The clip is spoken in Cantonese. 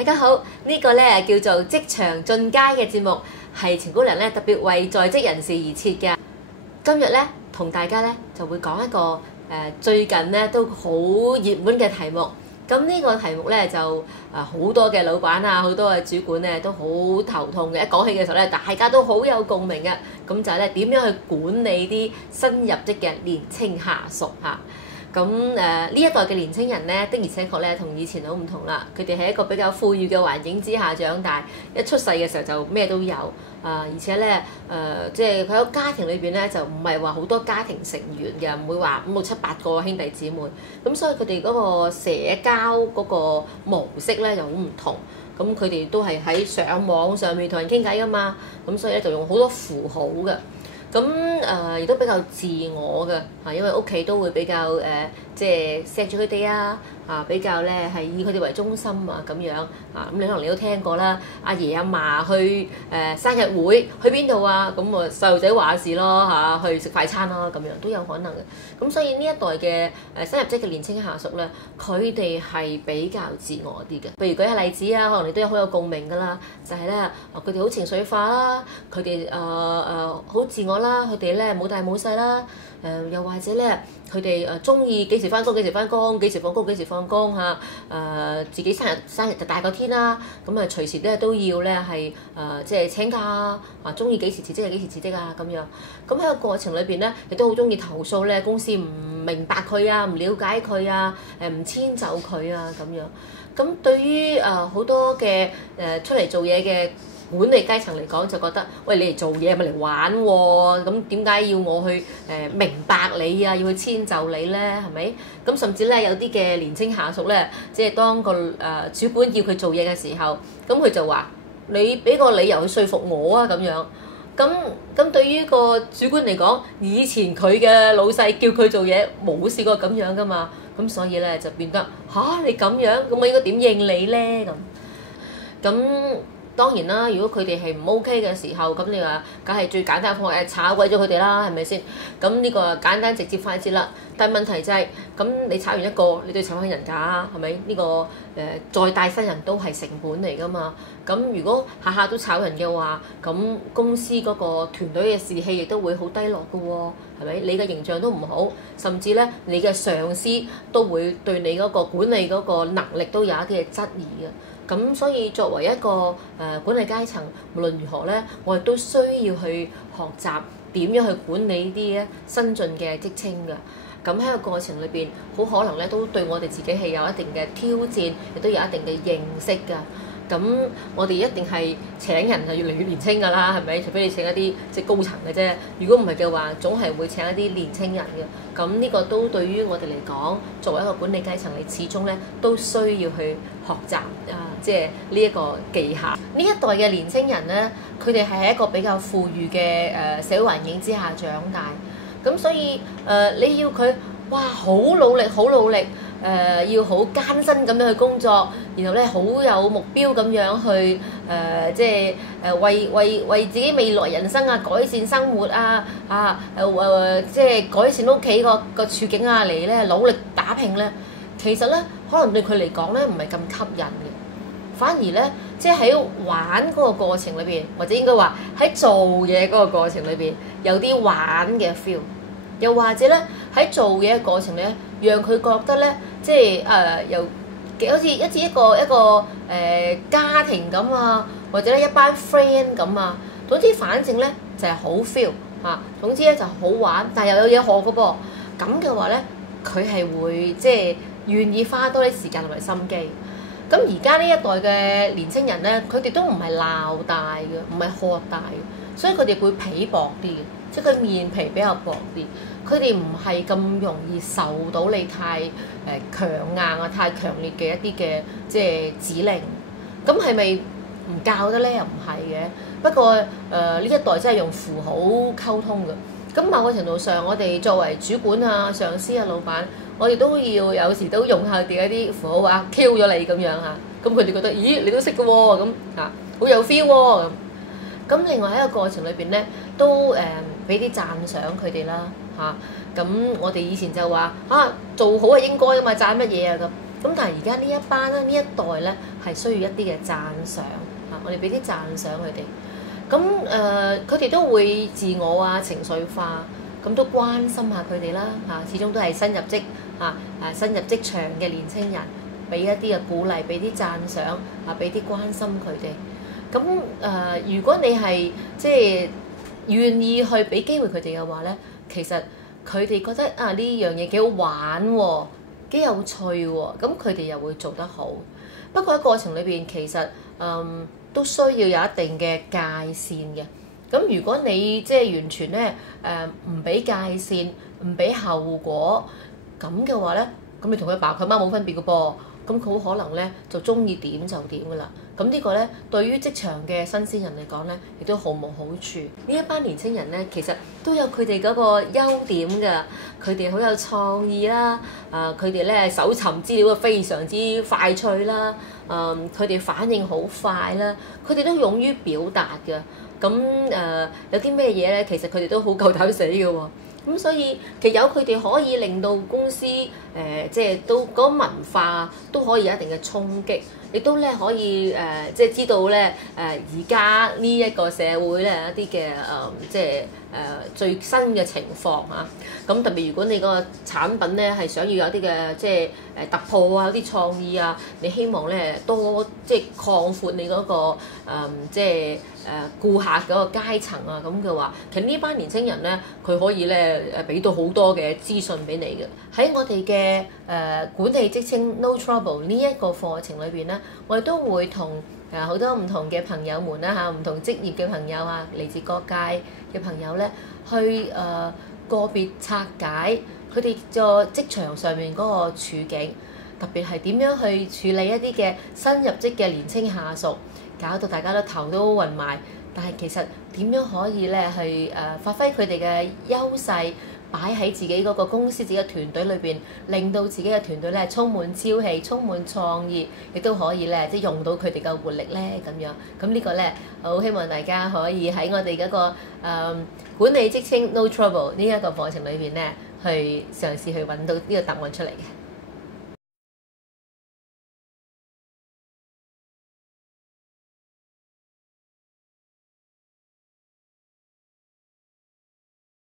大家好，呢個咧叫做職場進階嘅節目，係程姑娘咧特別為在職人士而設嘅。今日咧同大家咧就會講一個最近咧都好熱門嘅題目。咁呢個題目咧就好多嘅老闆啊，好多嘅主管咧都好頭痛嘅。一講起嘅時候咧，大家都好有共鳴嘅。咁就係咧點樣去管理啲新入職嘅年青下屬嚇。咁呢一代嘅年青人咧，的而且確咧同以前好唔同啦。佢哋喺一個比較富裕嘅環境之下長大，一出世嘅時候就咩都有。而且咧即係佢喺個家庭裏邊咧，就唔係話好多家庭成員嘅，唔會話5、6、7、8個兄弟姊妹。咁所以佢哋嗰個社交嗰個模式咧就好唔同。咁佢哋都係喺上網上面同人傾偈噶嘛。咁所以咧就用好多符號嘅。咁亦都比較自我嘅嚇，因為屋企都會比較即係錫住佢哋啊，比較咧係以佢哋為中心啊咁樣啊。咁你可能你都聽過啦，阿爺阿嫲去生日會去邊度啊？咁啊細路仔話事咯嚇，去食快餐咯咁樣都有可能嘅。咁所以呢一代嘅新入職嘅年青下屬咧，佢哋係比較自我啲嘅。譬如舉下例子啊，可能你都有好有共鳴㗎啦，就係咧佢哋好情緒化啦，佢哋好自我啦，佢哋咧冇大冇細啦，又或者咧佢哋中意幾時翻工幾時翻工，幾時放工幾時放工嚇，自己生日就大過天啦，咁啊隨時咧都要咧係即係請假啊，中意幾時辭職就幾時辭職啊咁樣。咁喺個過程裏邊咧，亦都好中意投訴咧公司唔明白佢啊，唔了解佢啊，唔遷就佢啊咁樣。咁對於好多嘅出嚟做嘢嘅管理階層嚟講，就覺得喂，你嚟做嘢咪嚟玩喎，咁點解要我去明白你啊，要去遷就你咧，係咪？咁甚至咧有啲嘅年青下屬咧，即係當個主管叫佢做嘢嘅時候，咁佢就話你俾個理由去說服我啊咁樣。咁對於個主管嚟講，以前佢嘅老細叫佢做嘢冇試過咁樣噶嘛，咁所以咧就變得你咁樣，咁我應該點應你咧咁。當然啦，如果佢哋係唔 OK 嘅時候，咁你話梗係最簡單嘅方法炒鬼咗佢哋啦，係咪先？咁呢個簡單直接快捷啦。但係問題就係，咁你炒完一個，你都要炒翻人㗎，係咪？呢個再帶新人都係成本嚟㗎嘛。咁如果下下都炒人嘅話，咁公司嗰個團隊嘅士氣亦都會好低落㗎喎，係咪？你嘅形象都唔好，甚至咧你嘅上司都會對你嗰個管理嗰個能力都有一啲嘅質疑嘅。咁所以作為一個管理階層，無論如何咧，我哋都需要去學習點樣去管理呢啲新進嘅職青嘅。咁喺個過程裏邊，好可能咧都對我哋自己係有一定嘅挑戰，亦都有一定嘅認識㗎。咁我哋一定係請人係越嚟越年輕㗎啦，係咪？除非你請一啲即係高層嘅啫。如果唔係嘅話，總係會請一啲年輕人嘅。咁呢個都對於我哋嚟講，作為一個管理階層，你始終咧都需要去學習即係呢一個技巧。呢一代嘅年輕人咧，佢哋係喺一個比較富裕嘅社會環境之下長大。咁所以你要佢好努力，好努力。要好艱辛咁樣去工作，然後咧好有目標咁樣去即係為自己未來人生啊改善生活啊即係改善屋企個處境啊嚟咧努力打拼咧，其實咧可能對佢嚟講咧唔係咁吸引嘅，反而咧即係喺玩嗰個過程裏邊，或者應該話喺做嘢嗰個過程裏邊有啲玩嘅 feel， 又或者咧喺做嘢嘅過程咧，讓佢覺得咧。即係又好似一個家庭咁啊，或者咧一班 friend 咁啊，總之反正咧就係好 feel 嚇，總之咧就好玩，但係又有嘢學嘅噃。咁嘅話咧，佢係會即係願意花多啲時間同埋心機。咁而家呢一代嘅年青人咧，佢哋都唔係鬧大嘅，唔係喝大嘅，所以佢哋會皮薄啲嘅，即係佢面皮比較薄啲。佢哋唔係咁容易受到你太強硬啊、太強烈嘅一啲嘅即係指令。咁係咪唔教得咧？又唔係嘅。不過呢一代真係用符號溝通嘅。咁某個程度上，我哋作為主管啊、上司啊、老闆，我哋都要有時都用下佢哋一啲符號啊，Q 咗你咁樣嚇。咁佢哋覺得，咦，你都識嘅喎，咁好有 feel 喎咁。咁另外喺個過程裏邊咧，都俾啲讚賞佢哋啦。咁我哋以前就話做好係應該㗎嘛，讚乜嘢啊咁。咁但係而家呢一班咧，呢一代咧係需要一啲嘅讚賞嚇，我哋俾啲讚賞佢哋。咁佢哋都會自我啊情緒化，咁都關心下佢哋啦嚇。始終都係新入職嚇新入職場嘅年青人，俾一啲嘅鼓勵，俾啲讚賞啊，俾啲關心佢哋。咁如果你係即係願意去俾機會佢哋嘅話咧，其實佢哋覺得啊呢樣嘢幾好玩喎，幾有趣喎，咁佢哋又會做得好。不過喺過程裏邊，其實都需要有一定嘅界線嘅。咁如果你即係完全咧唔俾界線，唔俾後果咁嘅話咧，咁你同佢爸佢媽冇分別嘅噃。咁佢好可能咧就中意點就點噶啦。咁呢個咧對於職場嘅新鮮人嚟講咧，亦都毫無好處。呢一班年青人咧，其實都有佢哋嗰個優點㗎。佢哋好有創意啦，佢哋咧搜尋資料非常之快脆啦，佢哋反應好快啦，佢哋都勇於表達㗎。咁有啲咩嘢咧，其實佢哋都好夠膽死嘅喎。咁所以其實有佢哋可以令到公司即係都嗰個文化都可以有一定嘅衝擊，亦都咧可以即係知道咧而家呢一個社會咧一啲嘅即係最新嘅情況嚇。咁特別如果你個產品咧係想要有啲嘅即係突破啊，有啲創意啊，你希望咧多即係擴闊你嗰個即係顧客嗰個階層啊，咁嘅話，其實呢班年青人咧，佢可以咧俾到好多嘅資訊俾你嘅。喺我哋嘅管理職稱 No Trouble 呢一個課程裏邊咧，我哋都會同好多唔同嘅朋友們啦嚇，唔同職業嘅朋友啊，嚟自各界嘅朋友咧，去個別拆解佢哋個職場上面嗰個處境，特別係點樣去處理一啲嘅新入職嘅年青下屬。搞到大家都頭都暈埋，但係其實點樣可以咧去發揮佢哋嘅優勢，擺喺自己嗰個公司自己嘅團隊裏邊，令到自己嘅團隊咧充滿朝氣、充滿創意，亦都可以咧即係用到佢哋嘅活力咧咁樣。咁呢個咧，好希望大家可以喺我哋嗰個管理職稱 No Trouble 呢一個課程裏邊咧，去嘗試去揾到呢個答案出嚟嘅。